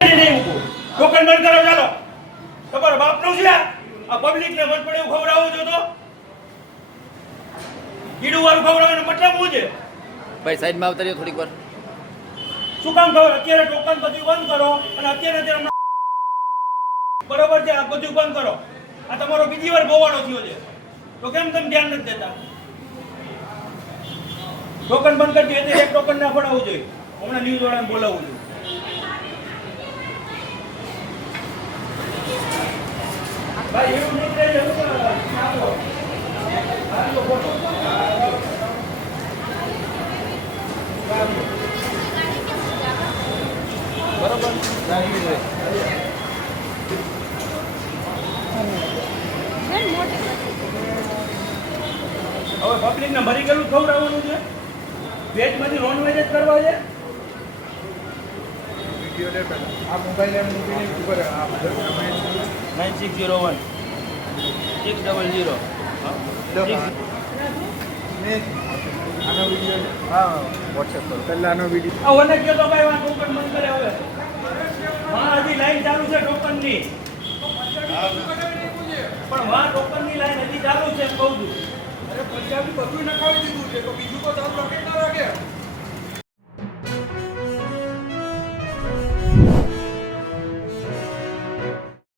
Token બંધ કરો ચાલો. તમારો બાપનું છે આ પબ્લિકને મત પડે એવું ખવડાવો છો તો કીડું વાળું ખવડાવવાનો મતલબ શું છે? ભાઈ સાઈડમાં આવતા રહ્યો થોડીક વાર. શું કામ ખબર? અત્યારે ટોકન બધું બંધ કરો અને અત્યારે બરોબર છે, આ બધું બંધ કરો. આ તમારો બીજી વાર ગોવાળો થયો છે તો કેમ તમે ધ્યાન નથી દેતા? ટોકન બંધ કરી દે એટલે એક ટોકન ના ફડાવવું જોઈએ. હમણાં ન્યૂઝ વાળાને બોલાવવું જોઈએ. ભાઈ એવું નહીં થાય એવું બરોબર હવે પબ્લિકને ભરી ગયેલું ખવડાવવાનું છે. વેજમાંથી નોન વેજ જ કરવા છે. આ મોબાઈલ એમ મૂકીને ઉપર 9601 600 આનો વિડીયો હા વોટ્સએપ કરો પહેલાનો વિડીયો આ ઓને કયો તો ભાઈ આ ટોકન બંધ કરે હવે. હા હજી લાઈન ચાલુ છે ટોકનની. પણ વાહ ટોકનની લાઈન હજી ચાલુ છે એમ કહું છું. અરે પંજાબી બધું નખાવી દીધું છે તો બીજું તો ચાલુ રાખે ના